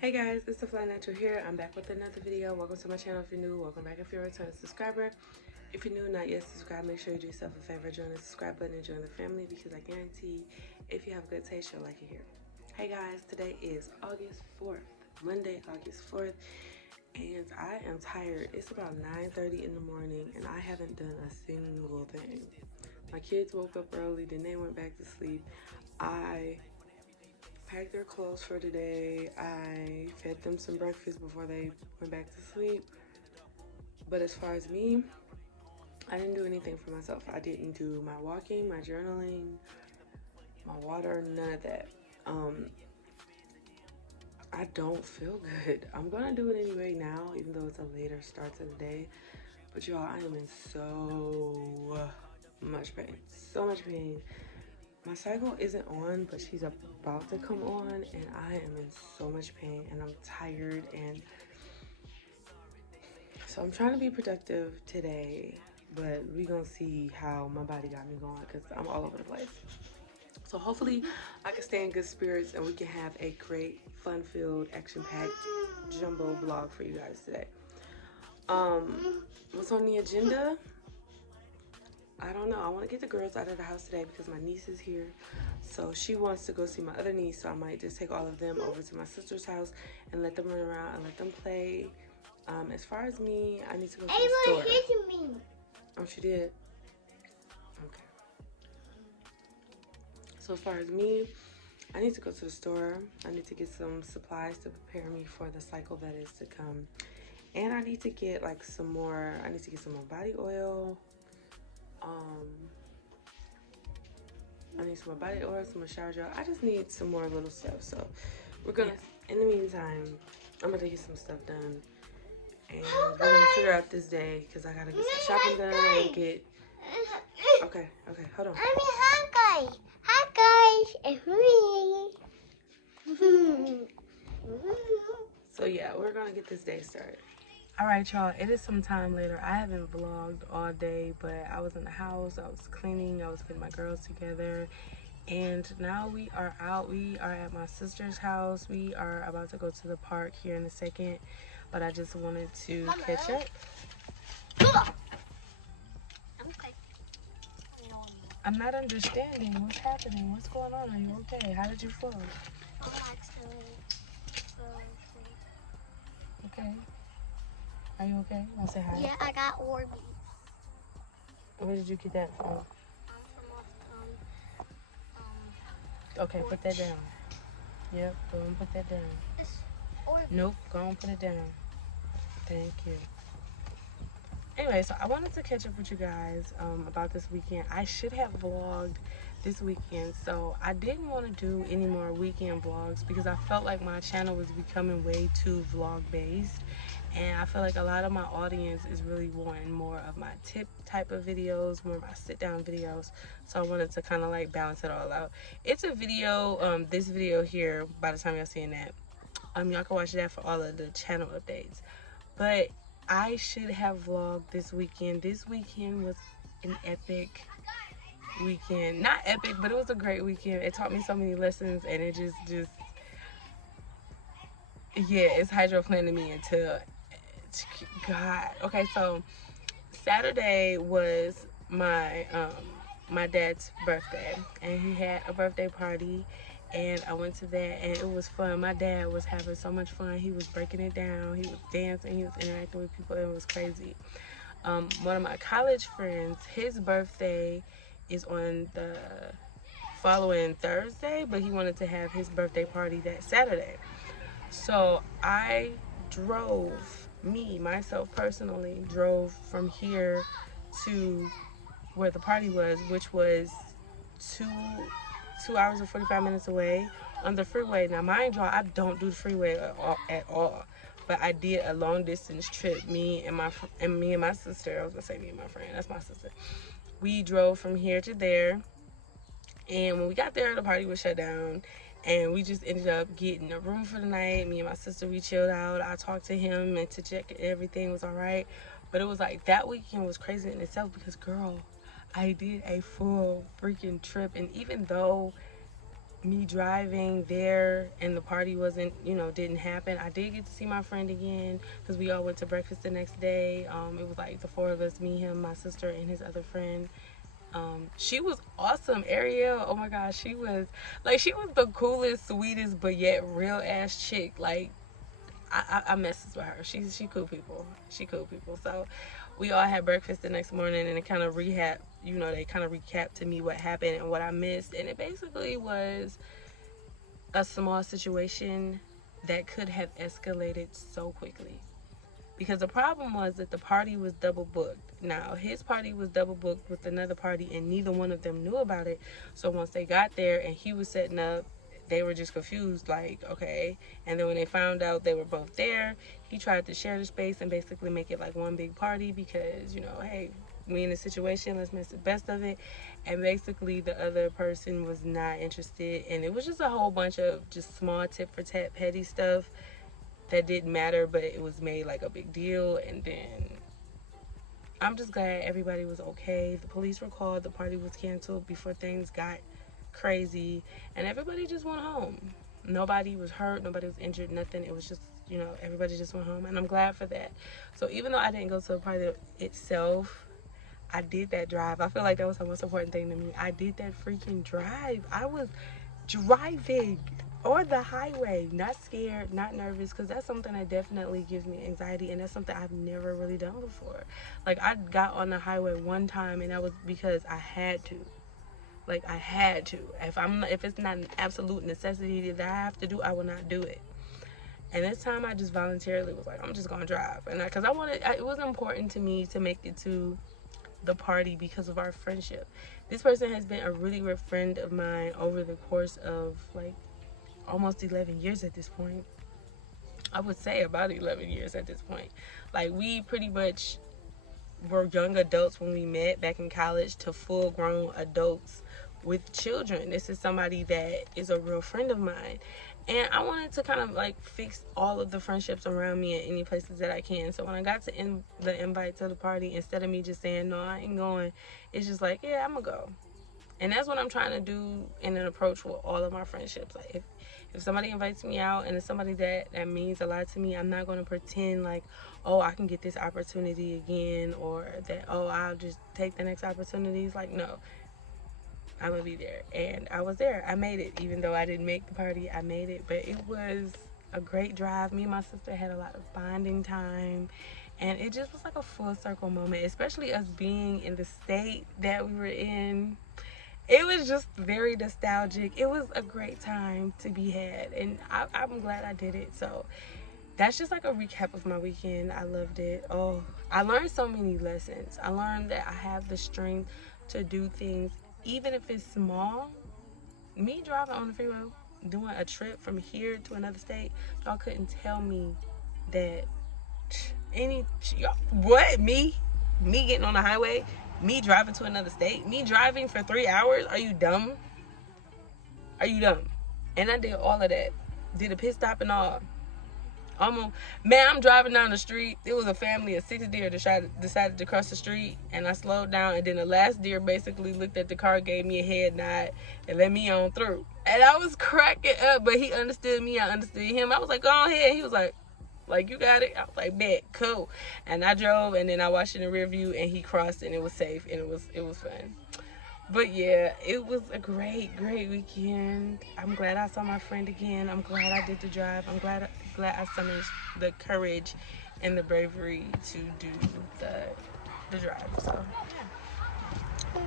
Hey guys, it's the Fly Natural here. I'm back with another video. Welcome to my channel if you're new. Welcome back if you're a returning subscriber. If you're new, not yet subscribed, make sure you do yourself a favor, join the subscribe button and join the family, because I guarantee if you have good taste, you'll like it here. Hey guys, today is August 4th, Monday, August 4th, and I am tired. It's about 9:30 in the morning and I haven't done a single thing. My kids woke up early, then they went back to sleep. I packed their clothes for today. I fed them some breakfast before they went back to sleep. But as far as me, I didn't do anything for myself. I didn't do my walking, my journaling, my water, none of that. I don't feel good. I'm gonna do it anyway now, even though it's a later start to the day. But y'all, I am in so much pain. So much pain. My cycle isn't on, but she's about to come on, and I am in so much pain, and I'm tired, and so I'm trying to be productive today, but we gonna see how my body got me going, because I'm all over the place. So hopefully I can stay in good spirits and we can have a great, fun-filled, action-packed jumbo vlog for you guys today. What's on the agenda? I don't know. I want to get the girls out of the house today because my niece is here. So she wants to go see my other niece. So I might just take all of them over to my sister's house and let them run around and let them play. As far as me, I need to go to the store. Me. Oh, she did? Okay. So as far as me, I need to go to the store. I need to get some supplies to prepare me for the cycle that is to come. And I need to get like some more body oil. I need some more body oil, some more shower gel. I just need some more little stuff. So we're gonna, in the meantime, I'm gonna get some stuff done. And we're gonna figure out this day because I gotta get some shopping done and get. Okay, hold on. Hi guys, it's me. So yeah, we're gonna get this day started. Alright y'all, it is some time later. I haven't vlogged all day, but I was in the house, I was cleaning, I was getting my girls together, and now we are out. We are at my sister's house. We are about to go to the park here in a second, but I just wanted to catch up. I'm not understanding what's happening. What's going on? Are you okay? How did you fall? Okay. Are you okay? Want to say hi? Yeah, I got Orbeez. Where did you get that from? Okay, put that down. Yep, go and put that down. Nope, go and put it down. Thank you. Anyway, so I wanted to catch up with you guys about this weekend. I should have vlogged this weekend, so I didn't want to do any more weekend vlogs because I felt like my channel was becoming way too vlog based, and I feel like a lot of my audience is really wanting more of my tip type of videos, more of my sit down videos. So I wanted to kind of like balance it all out. It's a video, this video here, by the time y'all seeing that, y'all can watch that for all of the channel updates. But I should have vlogged this weekend. This weekend was an epic weekend. Not epic, but it was a great weekend. It taught me so many lessons, and it just yeah, it's hydroplanning me into God. Okay, so Saturday was my my dad's birthday, and he had a birthday party, and I went to that, and it was fun. My dad was having so much fun. He was breaking it down, he was dancing, he was interacting with people. It was crazy. One of my college friends, his birthday is on the following Thursday, but he wanted to have his birthday party that Saturday. So I drove, myself personally, drove from here to where the party was, which was 2 hours and 45 minutes away on the freeway. Now, mind you, I don't do the freeway at all, but I did a long distance trip. Me and my sister. I was gonna say me and my friend. That's my sister. We drove from here to there, and when we got there, the party was shut down, and we just ended up getting a room for the night. Me and my sister, we chilled out. I talked to him and to check everything was all right. But it was like that weekend was crazy in itself because, girl, I did a full freaking trip, and even though me driving there and the party wasn't, didn't happen. I did get to see my friend again because we all went to breakfast the next day. It was like the four of us, me, him, my sister, and his other friend. She was awesome. Ariel, oh my gosh, she was the coolest, sweetest, but yet real ass chick. Like, I messes with her. She cool people. She cool people. So we all had breakfast the next morning, and it kind of they kind of recapped to me what happened and what I missed. And it basically was a small situation that could have escalated so quickly. Because the problem was that the party was double booked. Now, his party was double booked with another party, and neither one of them knew about it. So once they got there and he was setting up, they were just confused, like, okay. And then when they found out they were both there, he tried to share the space and basically make it like one big party because, hey, we in a situation, let's make the best of it. And basically the other person was not interested, and it was just a whole bunch of just small tit for tat petty stuff that didn't matter, but it was made like a big deal. And then I'm just glad everybody was okay. The police were called, the party was canceled before things got crazy, and everybody just went home. Nobody was hurt, nobody was injured, nothing. It was just, everybody just went home, and I'm glad for that. So even though I didn't go to the party itself, I did that drive. I feel like that was the most important thing to me. I did that freaking drive. I was driving on the highway, not scared, not nervous, because that's something that definitely gives me anxiety, and that's something I've never really done before. Like, I got on the highway one time, and that was because I had to. Like, I had to. If it's not an absolute necessity that I have to do, I will not do it. And this time I just voluntarily was like, I'm just gonna drive. And because it was important to me to make it to the party because of our friendship. This person has been a really good friend of mine over the course of like almost 11 years at this point. I would say about 11 years at this point. Like, we pretty much were young adults when we met back in college to full grown adults with children. This is somebody that is a real friend of mine, and I wanted to kind of like fix all of the friendships around me in any places that I can. So when I got to the invite to the party, instead of me just saying no, I ain't going, it's just like, yeah, I'm gonna go. And that's what I'm trying to do in an approach with all of my friendships. Like, if somebody invites me out and it's somebody that means a lot to me, I'm not going to pretend like, oh, I can get this opportunity again, or that, oh, I'll just take the next opportunities. Like, no, I'm going to be there. And I was there. I made it. Even though I didn't make the party, I made it. But it was a great drive. Me and my sister had a lot of bonding time. And it just was like a full circle moment, especially us being in the state that we were in. It was just very nostalgic. It was a great time to be had, and I'm glad I did it. So that's just like a recap of my weekend. I loved it. Oh, I learned so many lessons. I learned that I have the strength to do things, even if it's small. Me driving on the freeway, doing a trip from here to another state, y'all couldn't tell me that me getting on the highway, me driving to another state, me driving for 3 hours. Are you dumb? Are you dumb? And I did all of that. Did a pit stop and all. I'm driving down the street. It was a family of 6 deer decided to cross the street, and I slowed down, and then the last deer basically looked at the car, gave me a head nod, and let me on through. And I was cracking up, but he understood me, I understood him. I was like, go ahead. He was like, you got it? I was like, bet, cool. And I drove, and then I watched in the rear view, and he crossed, and it was safe, and it was fun. But yeah, it was a great weekend. I'm glad I saw my friend again. I'm glad I did the drive. I'm glad I summoned the courage and the bravery to do the drive. So yeah.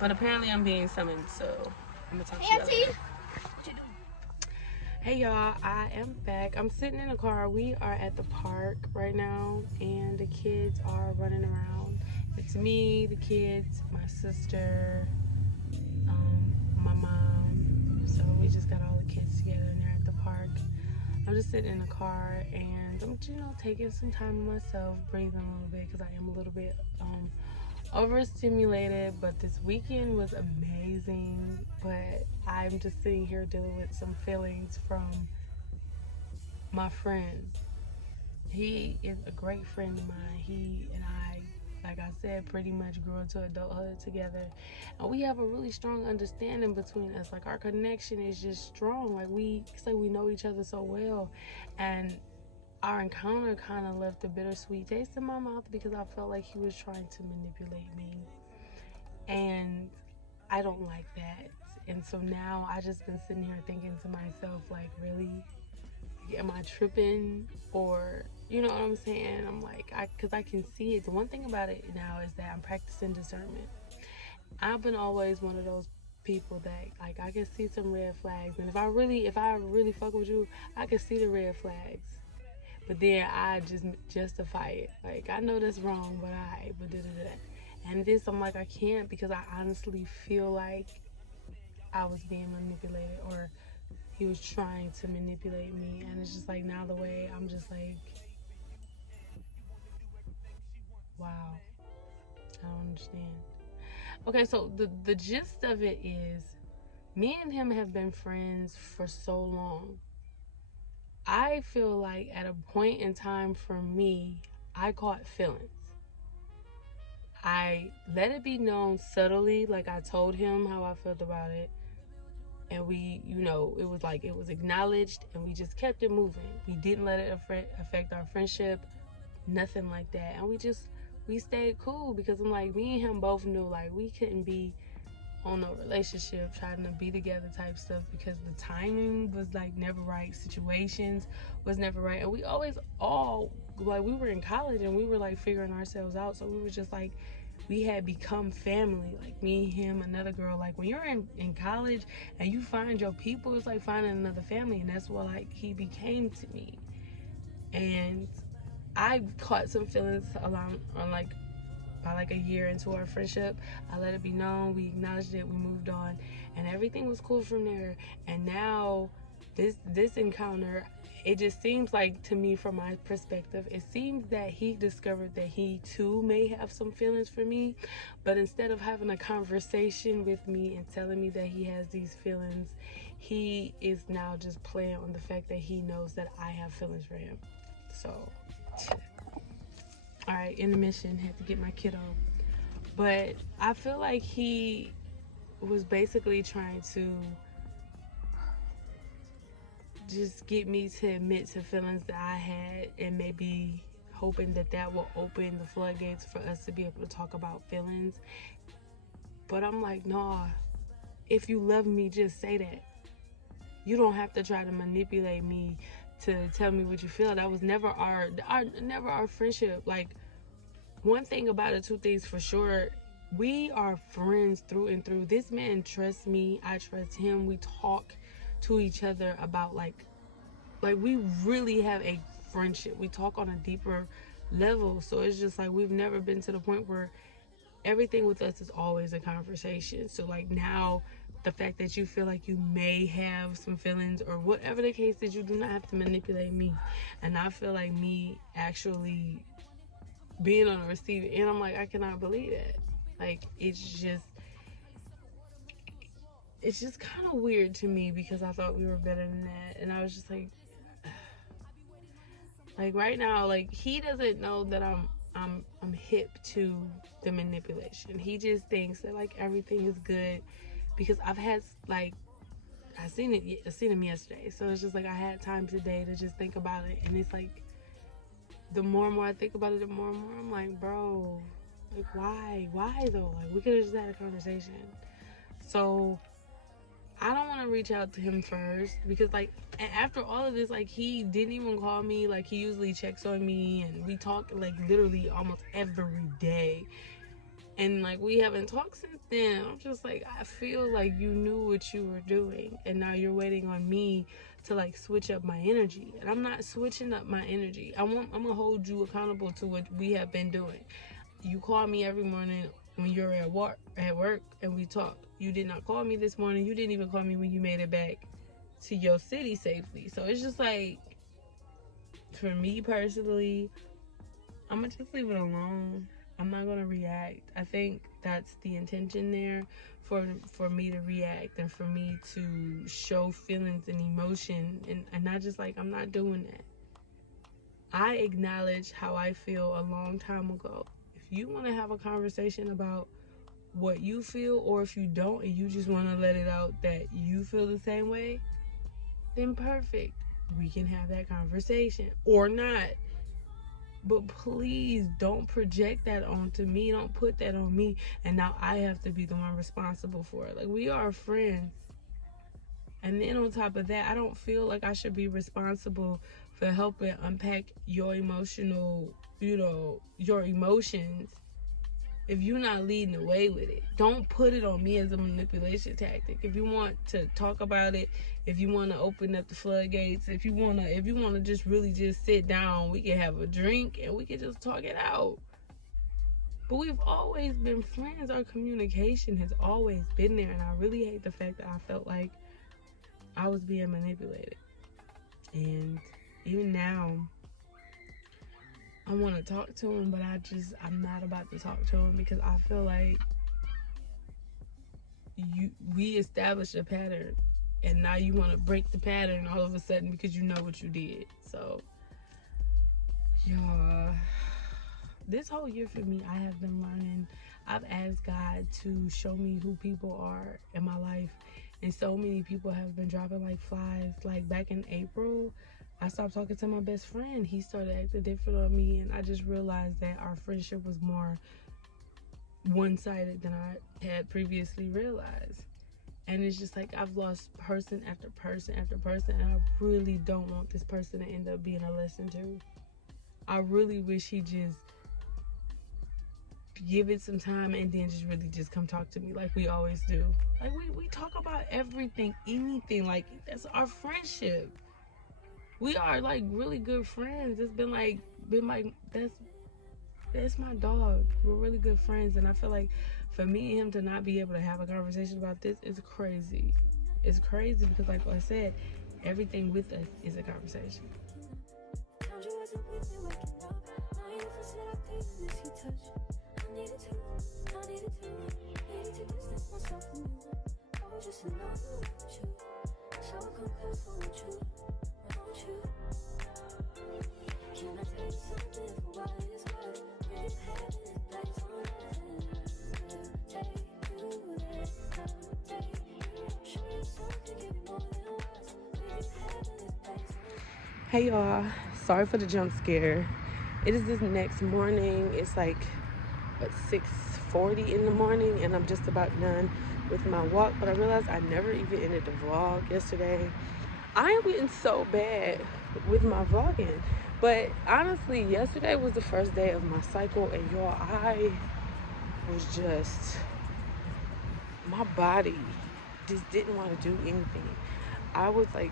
But apparently I'm being summoned, so I'm gonna talk to you later. Hey y'all, I am back. I'm sitting in the car. We are at the park right now, and the kids are running around. It's me, the kids, my sister, my mom. So we just got all the kids together, and they're at the park. I'm just sitting in the car, and I'm, taking some time to myself, breathing a little bit, because I am a little bit overstimulated. But this weekend was amazing. But I'm just sitting here dealing with some feelings from my friend. He is a great friend of mine. He and I like I said, pretty much grew into adulthood together. And we have a really strong understanding between us. Like, our connection is just strong. Like, it's like we know each other so well. And our encounter kind of left a bittersweet taste in my mouth because I felt like he was trying to manipulate me. And I don't like that. And so now I just been sitting here thinking to myself, like, really? Am I tripping? Or, you know what I'm saying? I'm like, because I can see it. The one thing about it now is that I'm practicing discernment. I've been always one of those people that, like, I can see some red flags. And if I really fuck with you, I can see the red flags. But then I just justify it. Like, I know that's wrong, but da-da-da. And this, I'm like, I can't, because I honestly feel like I was being manipulated, or he was trying to manipulate me. And it's just like, now the way I'm just like, wow, I don't understand. Okay, so the gist of it is, me and him have been friends for so long. I feel like at a point in time for me, I caught feelings. I let it be known subtly, like I told him how I felt about it. And we, it was acknowledged, and we just kept it moving. We didn't let it affect our friendship, nothing like that. And we stayed cool, because I'm like, me and him both knew, like, we couldn't be on no relationship, trying to be together type stuff, because the timing was like never right, situations was never right. And we always we were in college, and we were like figuring ourselves out, so we were just like, we had become family, like me, him, another girl. Like, when you're in college and you find your people, it's like finding another family. And that's what, like, he became to me. And I caught some feelings by like a year into our friendship. I let it be known, we acknowledged it, we moved on, and everything was cool from there. And now this encounter, it just seems like, to me, from my perspective, it seems that he discovered that he too may have some feelings for me. But instead of having a conversation with me and telling me that he has these feelings, he is now just playing on the fact that he knows that I have feelings for him. So, all right, intermission, had to get my kiddo. But I feel like he was basically trying to just get me to admit to feelings that I had, and maybe hoping that will open the floodgates for us to be able to talk about feelings. But I'm like, nah, if you love me, just say that. You don't have to try to manipulate me to tell me what you feel. That was never our friendship. Like, one thing about it, two things for sure, we are friends through and through. This man trusts me, I trust him. We talk to each other about like we really have a friendship. We talk on a deeper level. So it's just like, we've never been to the point where everything with us is always a conversation. So like, now the fact that you feel like you may have some feelings, or whatever the case is, you do not have to manipulate me. And I feel like me actually being on the receiving end, I'm like, I cannot believe that. Like, it's just kind of weird to me, because I thought we were better than that. And I was just like right now, like, he doesn't know that I'm hip to the manipulation. He just thinks that like everything is good, because I've had, like, I seen him yesterday. So it's just like, I had time today to just think about it. And it's like, the more and more I think about it, the more and more I'm like, bro, like, why though? Like, we could have just had a conversation. So I don't want to reach out to him first, because like, after all of this, like, he didn't even call me. Like, he usually checks on me, and we talk like literally almost every day. And like, we haven't talked since then. I'm just like, I feel like you knew what you were doing, and now you're waiting on me to like switch up my energy. And I'm not switching up my energy. I'm gonna hold you accountable to what we have been doing. You call me every morning when you're at work, and we talk. You did not call me this morning. You didn't even call me when you made it back to your city safely. So it's just like, for me personally, I'm gonna just leave it alone. I'm not gonna react. I think that's the intention there, for me to react, and for me to show feelings and emotion, and not just like, I'm not doing that. I acknowledge how I feel a long time ago. If you want to have a conversation about what you feel, or if you don't and you just want to let it out that you feel the same way, then perfect. We can have that conversation or not. But please don't project that onto me. Don't put that on me. And now I have to be the one responsible for it. Like, we are friends. And then on top of that, I don't feel like I should be responsible for helping unpack your emotional, your emotions if you're not leading the way with it. Don't put it on me as a manipulation tactic. If you want to talk about it, if you want to open up the floodgates, if you want to just really just sit down, we can have a drink and we can just talk it out. But we've always been friends. Our communication has always been there, and I really hate the fact that I felt like I was being manipulated. And even now, I want to talk to him, but I'm not about to talk to him because I feel like we established a pattern, and now you want to break the pattern all of a sudden because you know what you did. So, y'all, this whole year for me, I have been learning. I've asked God to show me who people are in my life, and so many people have been dropping like flies. Like, back in April, I stopped talking to my best friend. He started acting different on me, and I just realized that our friendship was more one-sided than I had previously realized. And it's just like I've lost person after person after person, and I really don't want this person to end up being a lesson to. I really wish he just give it some time and then just really just come talk to me like we always do. Like, we talk about everything, anything. Like, that's our friendship. We are like really good friends. It's been like that's my dog. We're really good friends, and I feel like for me and him to not be able to have a conversation about this is crazy. It's crazy because, like I said, everything with us is a conversation. Hey y'all, sorry for the jump scare. It is this next morning. It's like 6:40 in the morning, and I'm just about done with my walk. But I realized I never even ended the vlog yesterday. I am getting so bad with my vlogging. But honestly, yesterday was the first day of my cycle, and y'all, I was just, my body just didn't want to do anything. I was like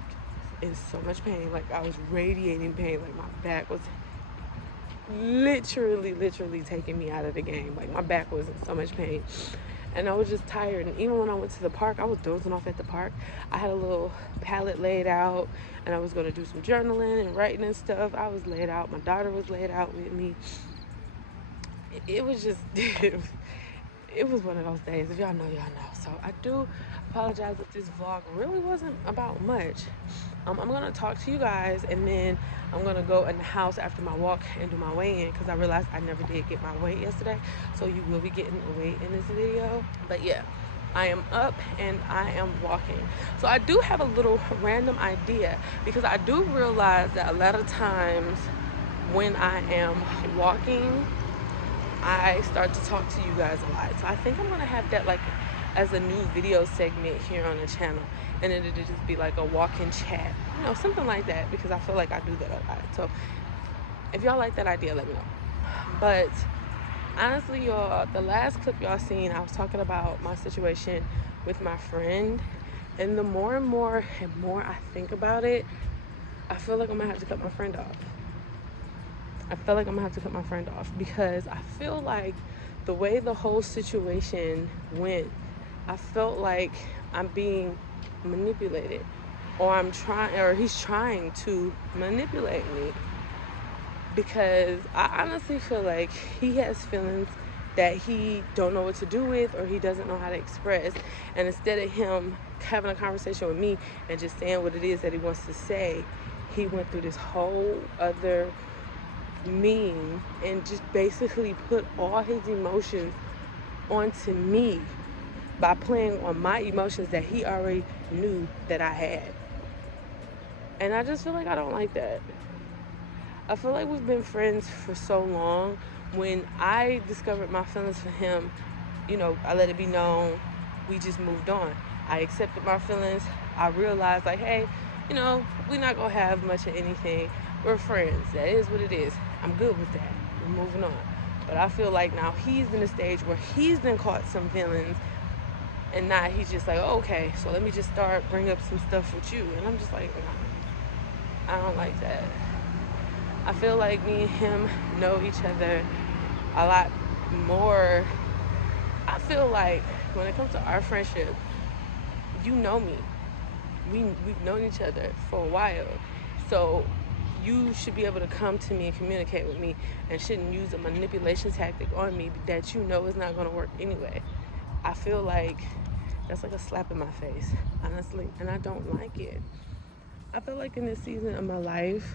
in so much pain. Like, I was radiating pain. Like, my back was literally taking me out of the game. Like, my back was in so much pain, and I was just tired. And even when I went to the park, I was dozing off at the park. I had a little palette laid out, and I was going to do some journaling and writing and stuff. I was laid out. My daughter was laid out with me. It was just it was one of those days. If y'all know, y'all know. So I do apologize if this vlog really wasn't about much. I'm going to talk to you guys, and then I'm going to go in the house after my walk and do my weigh-in, because I realized I never did get my weight yesterday. So you will be getting a weight in this video. But yeah, I am up and I am walking. So I do have a little random idea, because I do realize that a lot of times when I am walking, I start to talk to you guys a lot. So I think I'm going to have that like as a new video segment here on the channel, and it'll just be like a walk-in chat, something like that, because I feel like I do that a lot. So if y'all like that idea, let me know. But honestly, y'all, the last clip y'all seen, I was talking about my situation with my friend, and the more and more I think about it, I feel like I'm gonna have to cut my friend off. Because I feel like the way the whole situation went, I felt like I'm being manipulated, or he's trying to manipulate me, because I honestly feel like he has feelings that he don't know what to do with, or he doesn't know how to express. And instead of him having a conversation with me and just saying what it is that he wants to say, he went through this whole other mean and just basically put all his emotions onto me by playing on my emotions that he already knew that I had. And I just feel like I don't like that. I feel like we've been friends for so long. When I discovered my feelings for him, I let it be known. We just moved on. I accepted my feelings. I realized, like, hey, we're not going to have much of anything. We're friends. That is what it is. I'm good with that. We're moving on. But I feel like now he's in a stage where he's been caught some feelings, and now he's just like, oh, okay, so let me just bring up some stuff with you. And I'm just like, no, I don't like that. I feel like me and him know each other a lot more. I feel like when it comes to our friendship, you know me. We've known each other for a while. So you should be able to come to me and communicate with me and shouldn't use a manipulation tactic on me that you know is not going to work anyway. I feel like that's like a slap in my face, honestly, and I don't like it. I feel like in this season of my life,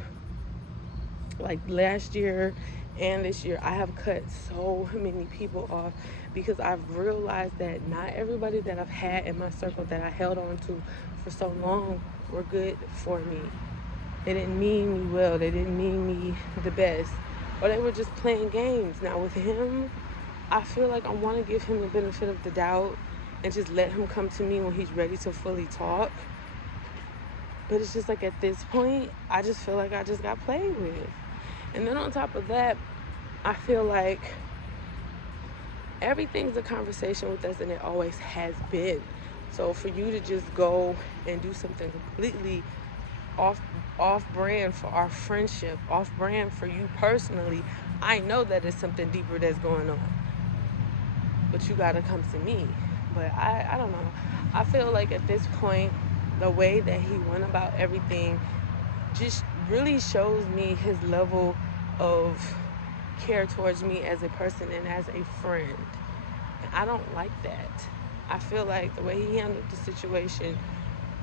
like last year and this year, I have cut so many people off because I've realized that not everybody that I've had in my circle that I held on to for so long were good for me. They didn't mean me well. They didn't mean me the best. Or they were just playing games. Now with him, I feel like I want to give him the benefit of the doubt and just let him come to me when he's ready to fully talk. But it's just like at this point, I just feel like I just got played with. And then on top of that, I feel like everything's a conversation with us, and it always has been. So for you to just go and do something completely off brand for our friendship, off brand for you personally, I know that it's something deeper that's going on. But you gotta come to me. But I don't know. I feel like at this point, the way that he went about everything just really shows me his level of care towards me as a person and as a friend. And I don't like that. I feel like the way he handled the situation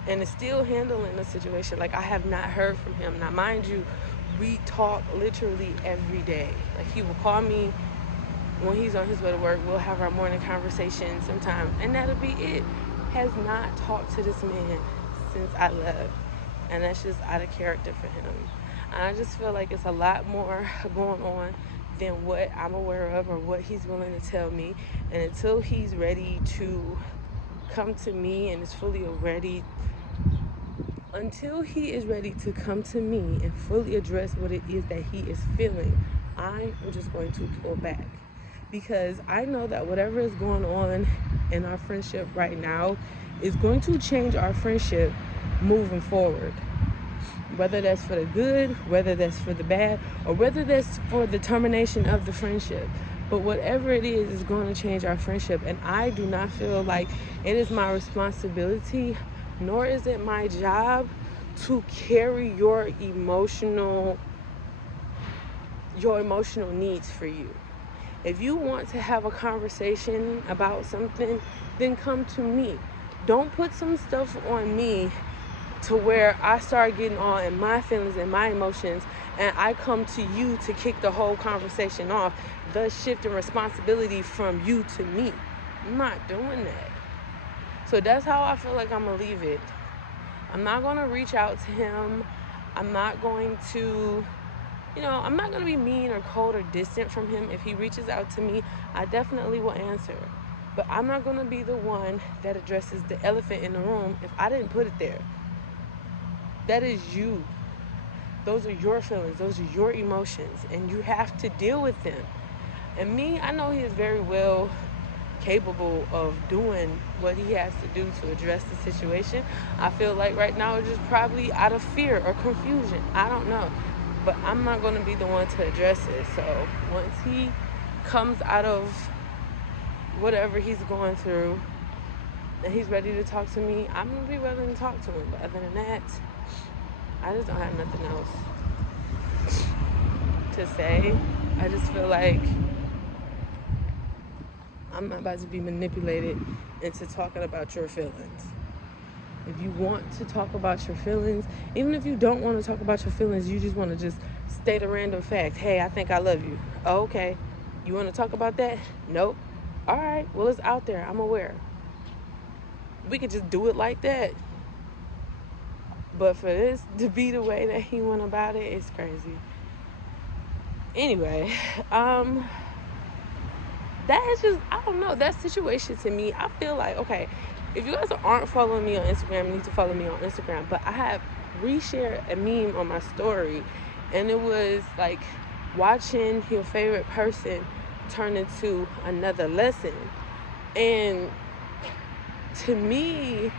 and is still handling the situation, like I have not heard from him. Now, mind you, we talk literally every day. Like he will call me when he's on his way to work. We'll have our morning conversation sometime, and that'll be it. Has not talked to this man since I left, and that's just out of character for him. And I just feel like it's a lot more going on than what I'm aware of or what he's willing to tell me. And until he's ready to come to me and is fully ready, until he is ready to come to me and fully address what it is that he is feeling, I am just going to pull back. Because I know that whatever is going on in our friendship right now is going to change our friendship moving forward. Whether that's for the good, whether that's for the bad, or whether that's for the termination of the friendship. But whatever it is going to change our friendship. And I do not feel like it is my responsibility, nor is it my job to carry your emotional needs for you. If you want to have a conversation about something, then come to me. Don't put some stuff on me to where I start getting all in my feelings and my emotions, and I come to you to kick the whole conversation off, thus shifting responsibility from you to me. I'm not doing that. So that's how I feel like I'm gonna leave it. I'm not gonna reach out to him. I'm not going to, I'm not gonna be mean or cold or distant from him. If he reaches out to me, I definitely will answer. But I'm not gonna be the one that addresses the elephant in the room if I didn't put it there. That is you. Those are your feelings. Those are your emotions. And you have to deal with them. And me, I know he is very well capable of doing what he has to do to address the situation. I feel like right now it's just probably out of fear or confusion. I don't know. But I'm not going to be the one to address it. So once he comes out of whatever he's going through and he's ready to talk to me, I'm going to be willing to talk to him. But other than that, I just don't have nothing else to say. I just feel like I'm not about to be manipulated into talking about your feelings. If you want to talk about your feelings, even if you don't want to talk about your feelings, you just want to just state a random fact. Hey, I think I love you. Oh, okay. You want to talk about that? Nope. All right. Well, it's out there. I'm aware. We could just do it like that. But for this to be the way that he went about it, it's crazy. Anyway, that is just, I don't know, that situation to me, I feel like, okay, if you guys aren't following me on Instagram, you need to follow me on Instagram. But I have reshared a meme on my story, and it was like watching your favorite person turn into another lesson. And to me,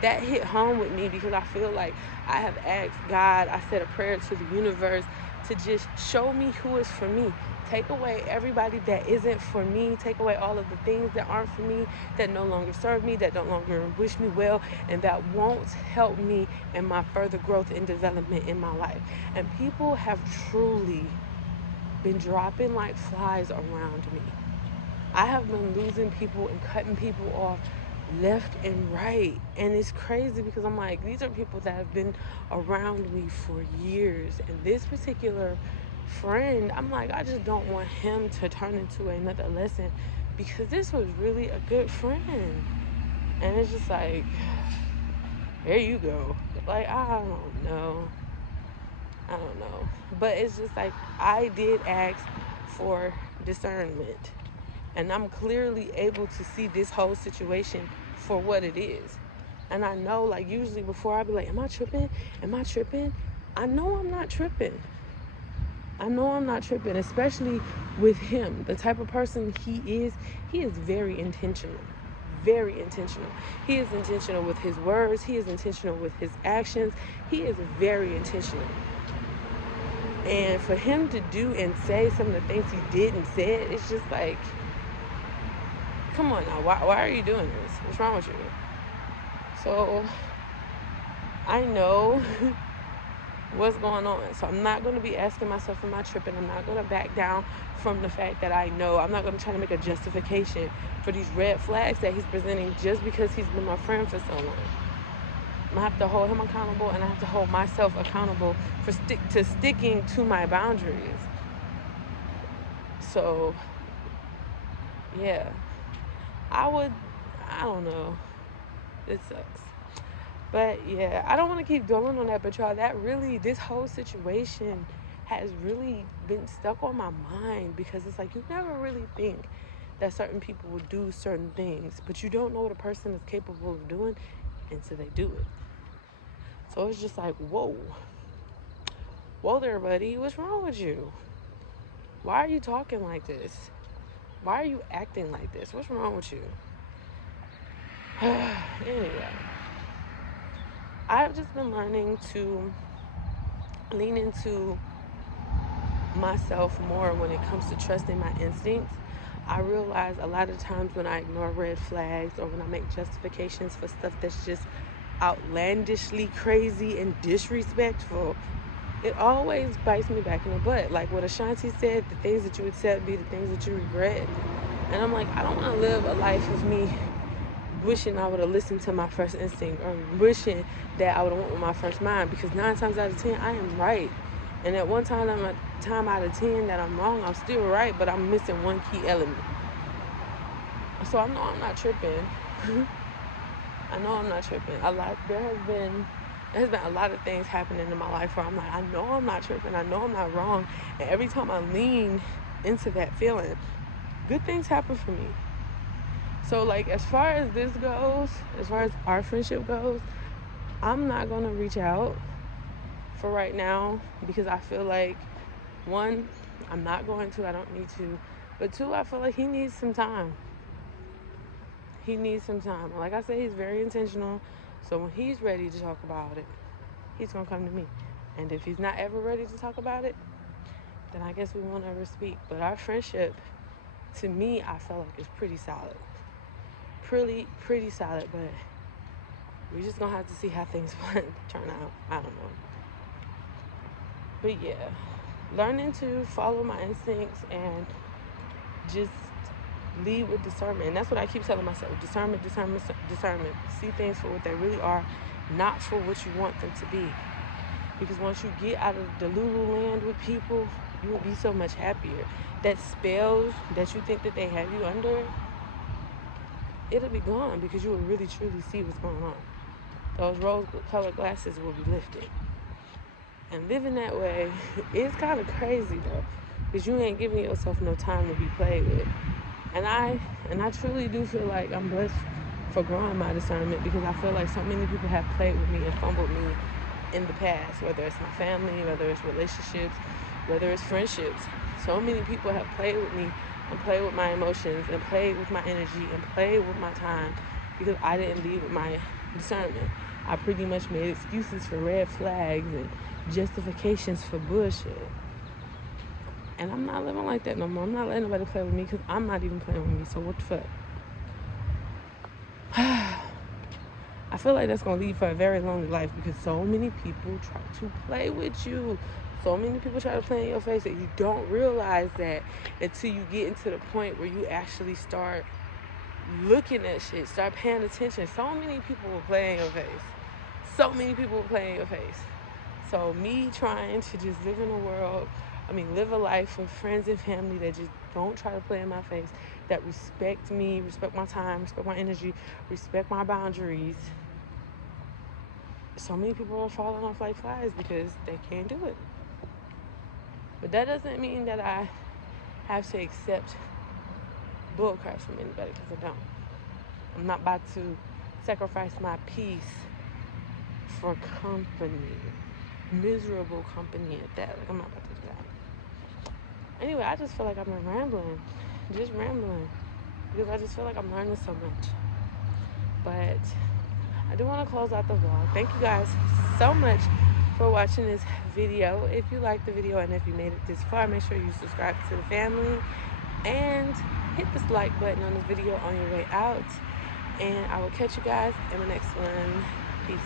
that hit home with me because I feel like I have asked God, I said a prayer to the universe to just show me who is for me. Take away everybody that isn't for me. Take away all of the things that aren't for me, that no longer serve me, that no longer wish me well, and that won't help me in my further growth and development in my life. And people have truly been dropping like flies around me. I have been losing people and cutting people off left and right, and it's crazy because I'm like, these are people that have been around me for years, and this particular friend, I'm like, I just don't want him to turn into another lesson because this was really a good friend. And it's just like, there you go. Like, I don't know, but it's just like, I did ask for discernment, and I'm clearly able to see this whole situation for what it is. And I know, like, usually before I be like, am I tripping? Am I tripping? I know I'm not tripping. Especially with him. The type of person he is very intentional. Very intentional. He is intentional with his words. He is intentional with his actions. He is very intentional. And for him to do and say some of the things he did and said, it's just like, come on now, why are you doing this? What's wrong with you? So I know what's going on. So I'm not going to be asking myself, am I tripping? I'm not going to back down from the fact that I know. I'm not going to try to make a justification for these red flags that he's presenting just because he's been my friend for so long. I'm going to have to hold him accountable, and I have to hold myself accountable for sticking to my boundaries. So, yeah. I don't know. It sucks. But yeah, I don't want to keep dwelling on that, but y'all, this whole situation has really been stuck on my mind because it's like, you never really think that certain people will do certain things, but you don't know what a person is capable of doing until they do it. So it's just like, whoa there, buddy, what's wrong with you? Why are you talking like this? Why are you acting like this? What's wrong with you? Anyway, I've just been learning to lean into myself more when it comes to trusting my instincts. I realize a lot of times when I ignore red flags or when I make justifications for stuff that's just outlandishly crazy and disrespectful, it always bites me back in the butt. Like what Ashanti said, the things that you accept be the things that you regret. And I'm like, I don't want to live a life of me wishing I would have listened to my first instinct or wishing that I would have went with my first mind, because 9 times out of 10 I am right. And at one time out of 10 that I'm wrong, I'm still right, but I'm missing one key element. So I know I'm not tripping. There has been a lot of things happening in my life where I'm like, I know I'm not tripping. I know I'm not wrong. And every time I lean into that feeling, good things happen for me. So, like, as far as this goes, as far as our friendship goes, I'm not going to reach out for right now because I feel like, 1, I'm not going to. I don't need to. But 2, I feel like he needs some time. Like I said, he's very intentional. So when he's ready to talk about it, he's going to come to me. And if he's not ever ready to talk about it, then I guess we won't ever speak. But our friendship, to me, I feel like it's pretty solid. Pretty solid, but we're just gonna have to see how things turn out. I don't know. But yeah, learning to follow my instincts and just lead with discernment. And that's what I keep telling myself. Discernment, discernment, discernment. See things for what they really are, not for what you want them to be. Because once you get out of the Lululand with people, you will be so much happier. That spell that you think that they have you under, it'll be gone because you will really truly see what's going on. Those rose-colored glasses will be lifted. And living that way is kind of crazy though, because you ain't giving yourself no time to be played with. And I truly do feel like I'm blessed for growing my discernment, because I feel like so many people have played with me and fumbled me in the past, whether it's my family, whether it's relationships, whether it's friendships. So many people have played with me and played with my emotions and played with my energy and played with my time because I didn't lead with my discernment. I pretty much made excuses for red flags and justifications for bullshit. And I'm not living like that no more. I'm not letting nobody play with me because I'm not even playing with me. So what the fuck? I feel like that's going to lead for a very lonely life because so many people try to play with you. So many people try to play in your face that you don't realize that until you get into the point where you actually start looking at shit, start paying attention. So many people will play in your face. So many people will play in your face. So me trying to just live a life with friends and family that just don't try to play in my face, that respect me, respect my time, respect my energy, respect my boundaries. So many people are falling off like flies because they can't do it. But that doesn't mean that I have to accept bullcrap from anybody, because I don't. I'm not about to sacrifice my peace for company. Miserable company at that. Like, I'm not about to do that. Anyway, I just feel like I've been rambling. Just rambling. Because I just feel like I'm learning so much. But I do want to close out the vlog. Thank you guys so much for watching this video. If you liked the video and if you made it this far, make sure you subscribe to the family and hit this like button on this video on your way out. And I will catch you guys in the next one. Peace.